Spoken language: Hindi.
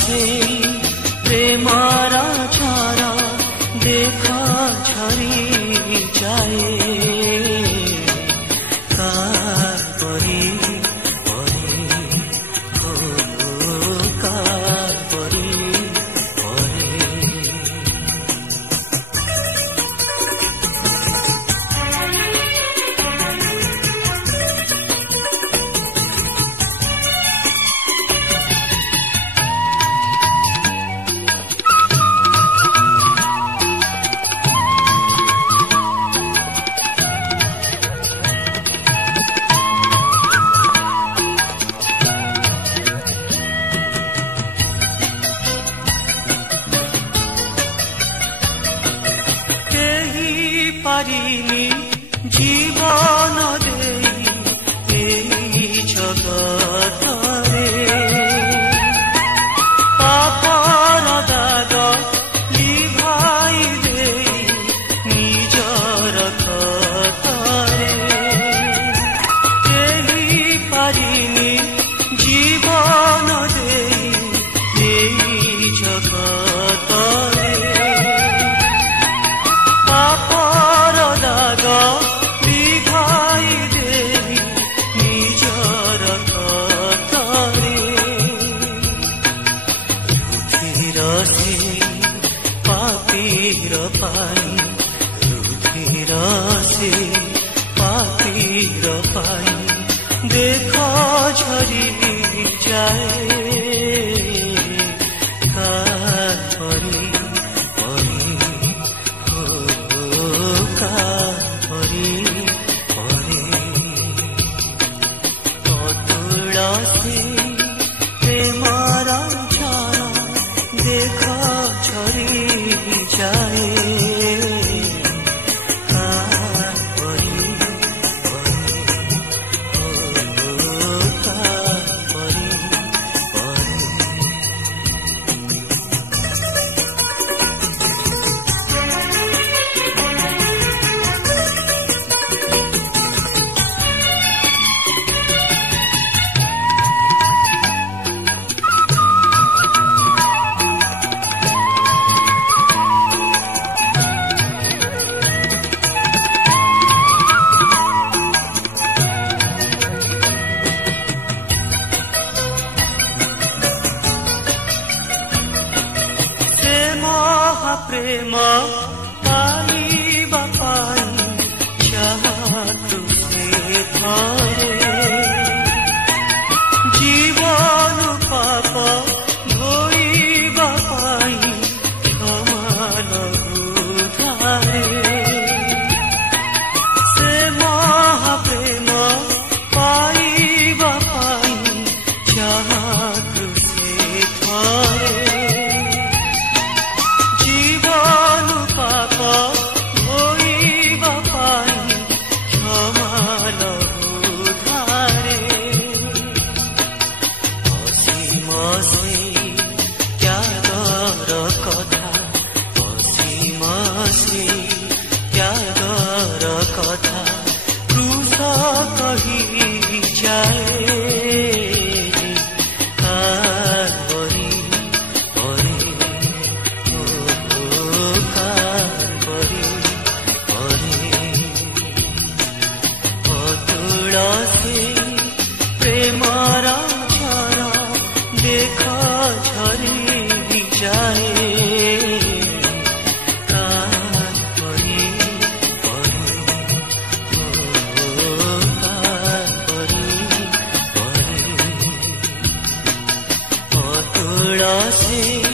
से प्रेमारा छारा देखा छरी जाए पारिनी जीवन देई एई जगतरे पापर दाग लिभाई देई निजर कतरे एई पारिनी जीवन देई एई जगतरे पापीर पाई रुधिर से पापीर पाई देखो झरी जाए कापरी परी हो कापरी परी अतुल से प्रेमारा छारा देखो झरी जाए प्रेम पाइबा पाई चाहतु से थारे जीवन पाप धोइबा पाई क्षमा लघुधारे से महाप्रेम पाइबा पाई चाहतु से थारे कथा क्रूस कही जाए काबरी परी हो काबरी परी अतुल से प्रेमारा छारा देखा झरी जाए से